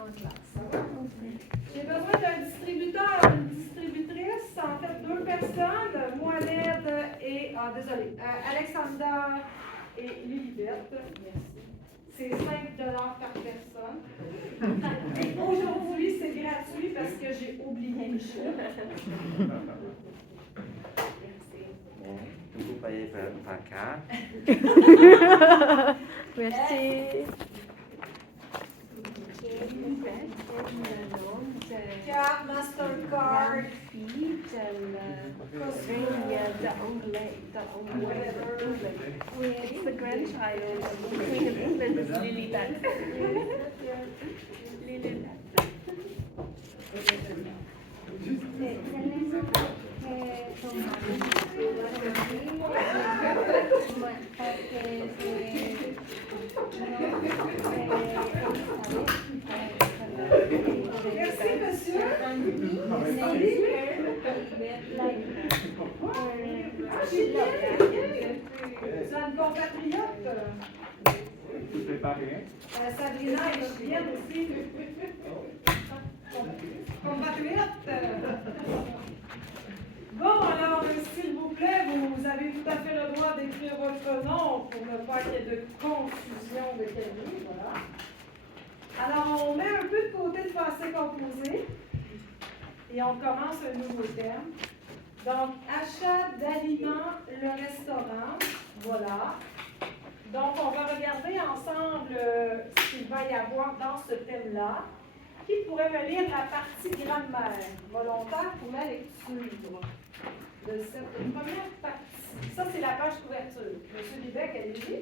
en classe. J'ai besoin d'un distributeur, une distributrice, en fait 2 personnes, Mohamed et, Alexandra et Lilibeth. Merci. C'est 5 $ par personne. Et aujourd'hui, c'est gratuit parce que j'ai oublié Michel. Vous payez par carte. Merci. Carte, Mastercard, It's the grandchild of the Queen of England, is Lilibet. Lilibet. Merci, monsieur. Vous êtes une compatriote. Tout préparé. Sabrina est chilienne aussi. Compatriote. Bon, alors, s'il vous plaît, vous avez tout à fait le droit d'écrire votre nom pour ne pas qu'il y ait de confusion de qualité. Voilà. Alors, on met un peu de côté le passé composé et on commence un nouveau thème. Donc, achat d'aliments, le restaurant. Voilà. Donc, on va regarder ensemble ce qu'il va y avoir dans ce thème-là. Qui pourrait me lire la partie grammaire volontaire pour ma lecture de cette première partie? Ça, c'est la page couverture. Monsieur Libec, allez-y.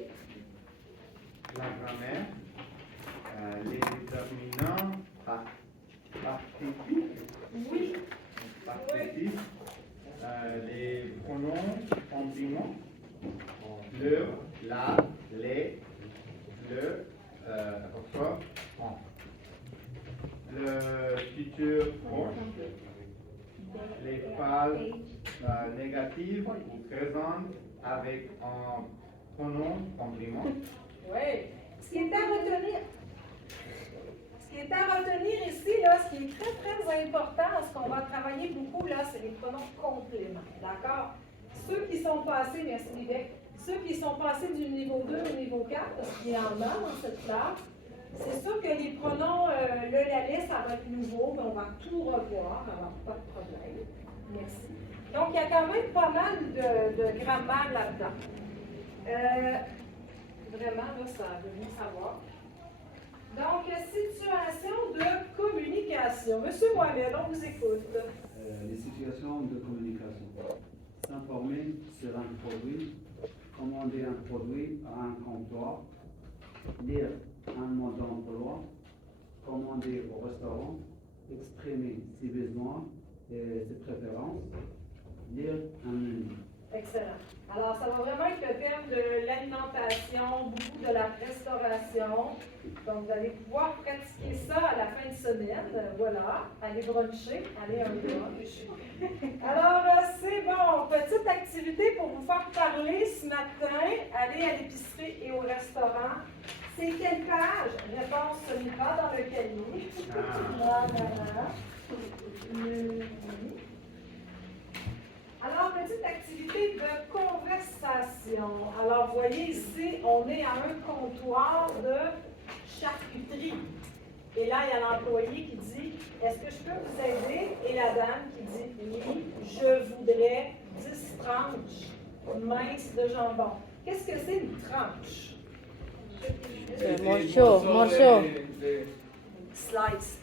La grammaire, les déterminants partitifs, Oui. Les pronoms compléments, le, la, les, le, votre, on. Le futur proche, les phrases négatives ou présentes avec un pronom complément. Oui. Ce qui est à retenir ici, là, ce qui est très, très important, ce qu'on va travailler beaucoup, là, c'est les pronoms compléments. D'accord? Ceux qui sont passés, merci Libec, ceux qui sont passés du niveau 2 au niveau 4, parce qu'il y en a dans cette classe, c'est sûr que les pronoms, le, la liste, ça va être nouveau, mais on va tout revoir, alors pas de problème. Merci. Donc, il y a quand même pas mal de grammaire là-dedans. Vraiment, là, ça veut bien savoir. Donc, situation de communication. Monsieur Mohamed, on vous écoute. Les situations de communication. S'informer sur un produit, commander un produit à un comptoir, lire un mot d'emploi, commander au restaurant, exprimer ses besoins et ses préférences, lire un menu. Excellent. Alors, ça va vraiment être le thème de l'alimentation, beaucoup de la restauration. Donc, vous allez pouvoir pratiquer ça à la fin de semaine. Voilà, allez bruncher, allez un brunch. Alors, c'est bon. Petite activité pour vous faire parler ce matin. Allez à l'épicerie et au restaurant. C'est quelle page? Réponse, ce n'est pas dans le cahier. Alors, petite activité de conversation. Alors, vous voyez ici, on est à un comptoir de charcuterie. Et là, il y a l'employé qui dit, est-ce que je peux vous aider? Et la dame qui dit, oui, je voudrais 10 tranches minces de jambon. Qu'est-ce que c'est une tranche? Morceau. Slice.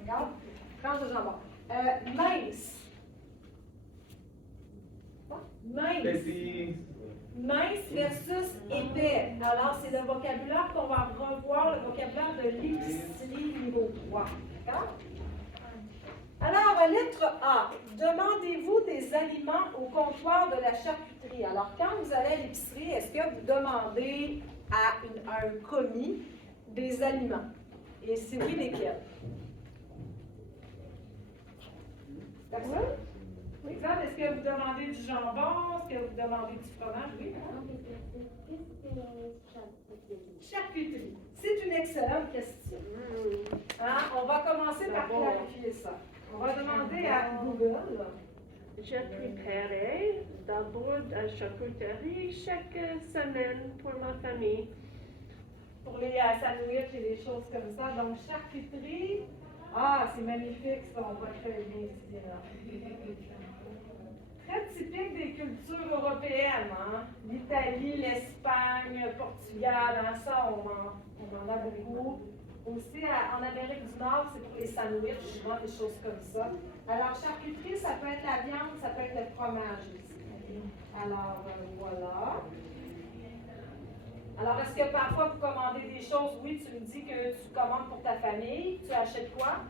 Regarde, tranche de jambon. Mince. Mince. Mince versus épais. Alors, c'est le vocabulaire qu'on va revoir, le vocabulaire de l'épicerie niveau 3. D'accord? Alors, lettre A. Demandez-vous des aliments au comptoir de la charcuterie. Alors, quand vous allez à l'épicerie, est-ce que vous demandez à un commis des aliments? Et c'est oui, lesquels? D'accord? Exemple, est-ce que vous demandez du jambon? Est-ce que vous demandez du fromage? Oui, charcuterie. C'est une excellente question. l'école? Je préparais d'abord la charcuterie chaque semaine pour ma famille. Pour les sandwichs et des choses comme ça. Donc, charcuterie. Ah, c'est magnifique, ça, on voit très bien ici, là. Très typique des cultures européennes, hein? L'Italie, l'Espagne, le Portugal, hein? Ça, on en a beaucoup. Aussi, en Amérique du Nord, c'est pour les sandwichs, souvent des choses comme ça. Alors, charcuterie, ça peut être la viande, ça peut être le fromage aussi. Alors, voilà. Alors, est-ce que parfois vous commandez des choses? Oui, tu me dis que tu commandes pour ta famille. Tu achètes quoi?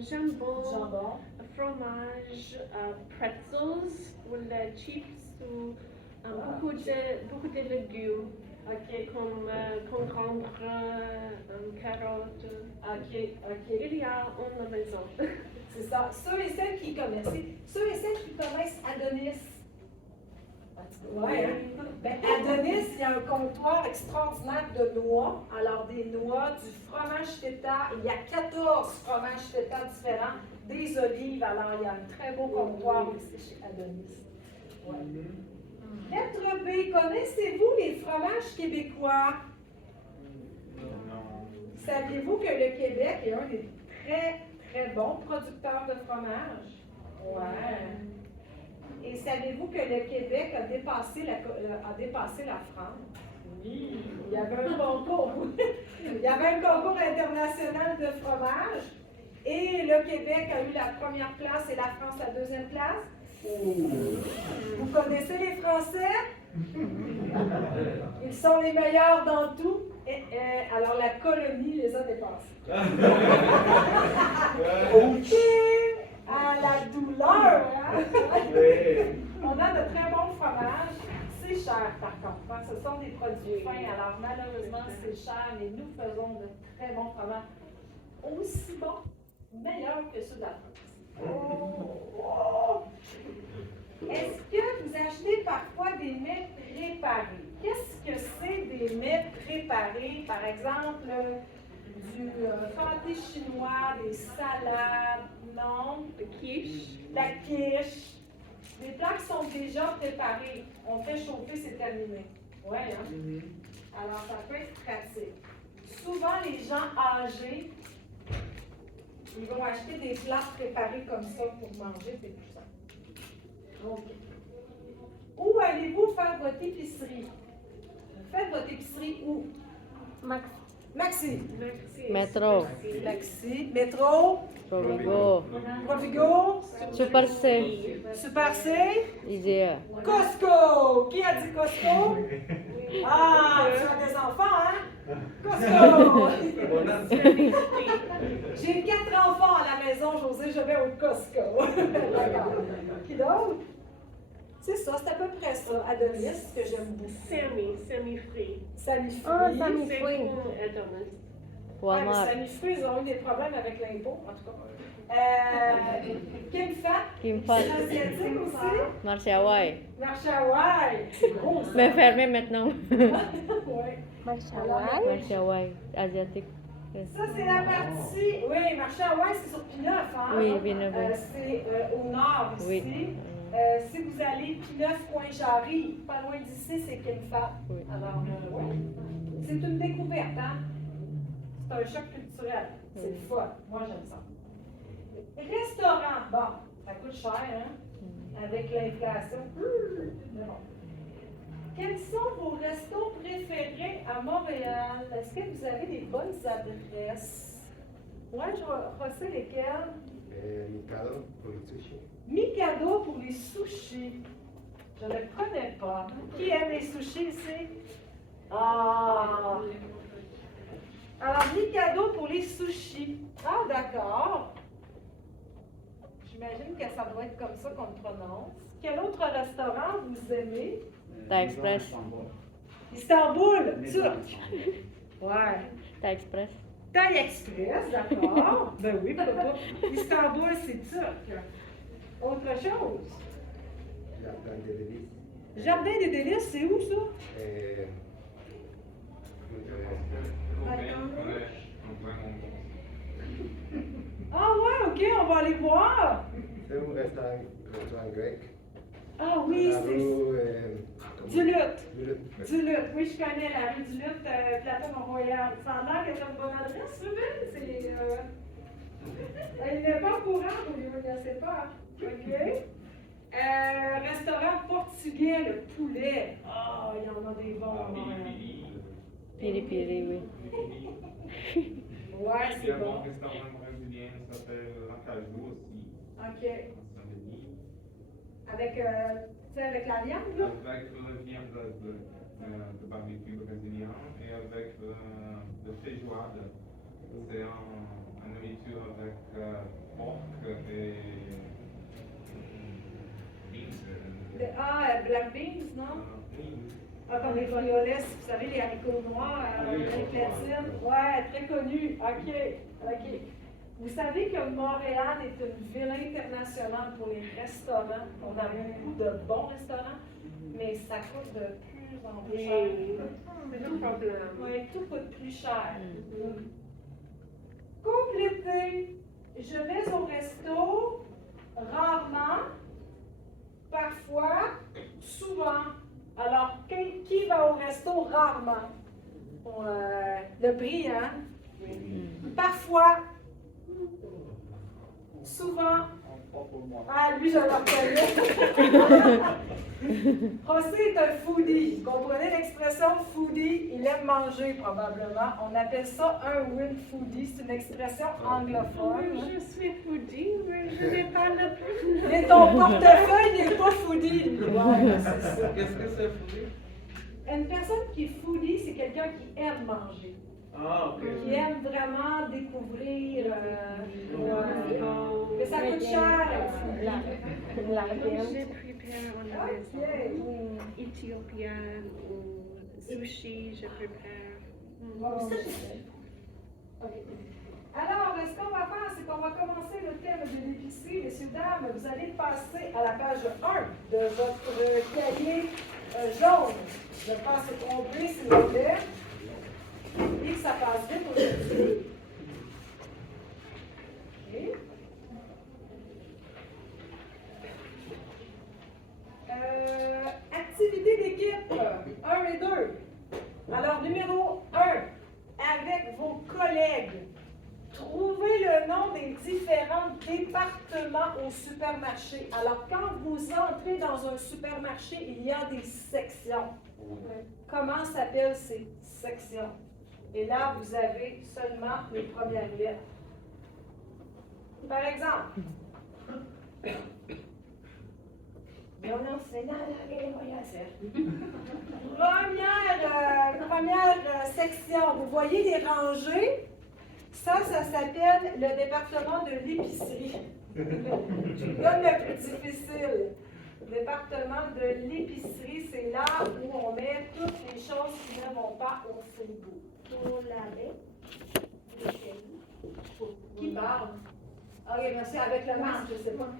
Jambon, Jambon. fromage, pretzels ou les chips ou beaucoup de légumes. OK. Comme concombre, carottes. OK. Il y a en la maison. C'est ça. Ceux et celles qui connaissent Adonis. Ouais, hein? Ben, Adonis, il y a un comptoir extraordinaire de noix. Alors, des noix, du fromage feta. Il y a 14 fromages feta différents. Des olives. Alors, il y a un très beau comptoir aussi chez Adonis. Ouais. Lettre B. Connaissez-vous les fromages québécois? Non. Saviez-vous que le Québec est un des très, très bons producteurs de fromage? Ouais. Et savez-vous que le Québec a dépassé la France? Oui. Il y avait un concours. Il y avait un concours international de fromage. Et le Québec a eu la première place et la France la deuxième place. Vous connaissez les Français? Ils sont les meilleurs dans tout. Alors la colonie les a dépassés. OK. À la douleur, hein? On a de très bons fromages. C'est cher par contre. Hein? Ce sont des produits fins. Alors malheureusement, c'est cher, mais nous faisons de très bons fromages. Aussi bons, meilleurs que ceux de la France. Oh! Est-ce que vous achetez parfois des mets préparés? Qu'est-ce que c'est des mets préparés? Par exemple, du pâté chinois, des salades, non? La quiche. Les plats qui sont déjà préparés. On fait chauffer, c'est terminé. Oui, hein? Alors, ça peut être pratique. Souvent, les gens âgés, ils vont acheter des plats préparés comme ça pour manger, c'est plus simple. OK. Où allez-vous faire votre épicerie? Vous faites votre épicerie où? Maxi. Metro, Maxi. Métro. Provigo, Provigo. Super C, Super C. IGA. Costco. Qui a dit Costco? Ah, tu as des enfants, hein? Costco. J'ai 4 enfants à la maison, José, je vais au Costco. D'accord. Qui d'autre? C'est ça, c'est à peu près ça. Adonis, que j'aime beaucoup. Semi-free. Sami-fruits. Ah, C'est semi-free. pour Adonis. Ouais, mais Walmart, Sami-fruits, ils ont eu des problèmes avec l'impôt, en tout cas. Kim Fat. Kim Fat. C'est asiatique aussi. Marché Hawaii. Marché Hawaii. C'est gros, ça. Mais fermé maintenant. Ouais. Marché Hawaii, asiatique. Ça, c'est la partie. Oui, marché Hawaii, c'est sur Pineuf, hein? Oui, Pineuf, oui. C'est au nord ici. Oui. Si vous allez Pineuf-Coin-Jarry, pas loin d'ici, c'est Kim Fat. Oui. Alors, oui. C'est une découverte, hein? C'est un choc culturel. C'est le fun. Moi, j'aime ça. Restaurant. Bon, ça coûte cher, hein? Avec l'inflation. Mais bon. Quels sont vos restos préférés à Montréal? Est-ce que vous avez des bonnes adresses? Moi, je reçois lesquelles? Mikado pour le sushi. Mikado pour les sushis. Je ne le connais pas. Qui aime les sushis ici? Ah! Alors, Mikado pour les sushis. Ah, d'accord. J'imagine que ça doit être comme ça qu'on le prononce. Quel autre restaurant vous aimez? Ta Express. Istanbul, turc. Ouais. Ta Express. Thaï Express, d'accord. Ben oui, pourquoi pas. Istanbul, c'est turc. Autre chose? Jardin des délices. Jardin des délices, c'est où ça? Ah ouais, ok, on va aller voir. C'est un restaurant grec. Ah oui, La c'est rue, du lutte. Lutte. Du lutte, oui, je connais la rue du lutte, Plateau Mont-Royal. Ça a l'air que c'est une bonne adresse, Ruben. C'est. Il n'est pas au courant, vous ne le connaissez pas. OK. Restaurant portugais, le poulet. Ah, il y en a des bons. Piri piri, oui. Ouais, Il y c'est a un bon. restaurant brésilien qui s'appelle Acaju aussi, OK. en Saint-Denis. Avec, tu sais, avec la viande, là? Avec la viande de barbecue brésilien et avec de feijoada. C'est une nourriture avec porc et beans. Black beans, non? Oui. Ah, comme les folioles, vous savez, les haricots noirs, Oui, avec latine. Ouais, très connu. OK. OK. Vous savez que Montréal est une ville internationale pour les restaurants. On a beaucoup de bons restaurants, mais ça coûte de plus en plus cher. C'est le problème. Oui, tout coûte plus cher. Compléter. Je vais au resto rarement, parfois, souvent. Alors, qui va au resto rarement? Le prix, hein? Parfois, souvent. Ah, lui, je le reconnais. José est un foodie. Vous comprenez l'expression foodie? Il aime manger, probablement. On appelle ça un win foodie. C'est une expression anglophone. Je suis foodie, mais je n'ai pas le plus. Mais ton portefeuille n'est pas foodie. Ouais, c'est ça. Qu'est-ce que c'est foodie? Une personne qui est foodie, c'est quelqu'un qui aime manger. Ah, ok. Qui aime vraiment découvrir. Mais ça coûte cher. Je prépare en maison. Ok. Éthiopienne ou sushi, je prépare. Ok. Alors, ce qu'on va faire, c'est qu'on va commencer le thème de l'épicerie. Messieurs, dames, vous allez passer à la page 1 de votre cahier jaune. Je passe au complet, s'il vous plaît. Et que ça passe vite aujourd'hui. Ok. Activité d'équipe 1 et 2. Alors, numéro 1, avec vos collègues, trouvez le nom des différents départements au supermarché. Alors, quand vous entrez dans un supermarché, il y a des sections. Comment s'appellent ces sections? Et là, vous avez seulement les premières lettres. Par exemple, Première section, vous voyez les rangées? Ça s'appelle le département de l'épicerie. Je vous donne le plus difficile. Le département de l'épicerie, c'est là où on met toutes les choses qui ne vont pas au frigo. Pour laver. Qui parle? Ok, merci, avec le masque, je ne sais pas.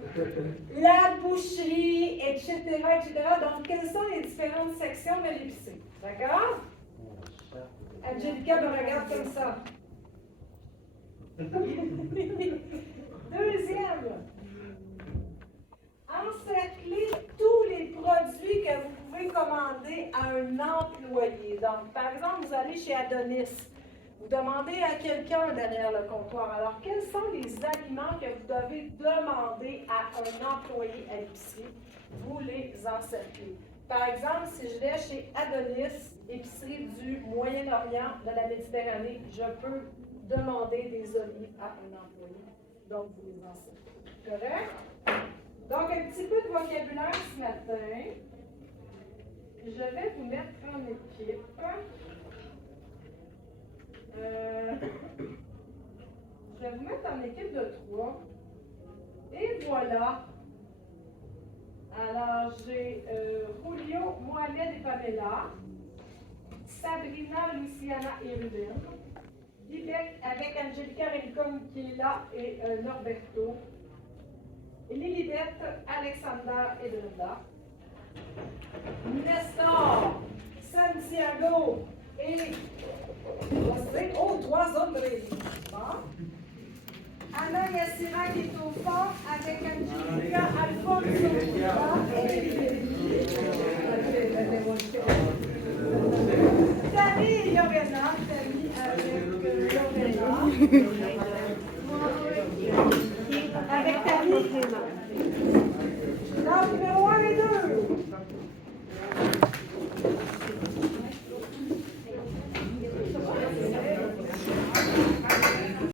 La boucherie, etc., etc. Donc, quelles sont les différentes sections de l'épicerie? D'accord? Angelica me regarde comme ça. Deuxième, encercler tous les produits que vous pouvez commander à un employé. Donc, par exemple, vous allez chez Adonis. Vous demandez à quelqu'un derrière le comptoir. Alors, quels sont les aliments que vous devez demander à un employé à l'épicerie? Vous les encerclez. Par exemple, si je vais chez Adonis, épicerie du Moyen-Orient, de la Méditerranée, je peux demander des olives à un employé. Donc, vous les encerclez. Correct? Donc, un petit peu de vocabulaire ce matin. Je vais vous mettre en équipe. Je vais vous mettre en équipe de 3. Et voilà. Alors, j'ai Julio, Mohamed et Pamela. Sabrina, Luciana et Ruben. Vivek avec Angelica Rincon qui est là et Norberto. Lilibet, Alexandra et Brenda. Nestor, Santiago et José. Oh, 3 hommes réunis. Bon. Anna, Sirac est au fond avec Angelica, Alphonse Tammy et Lorena. Tammy avec Lorena.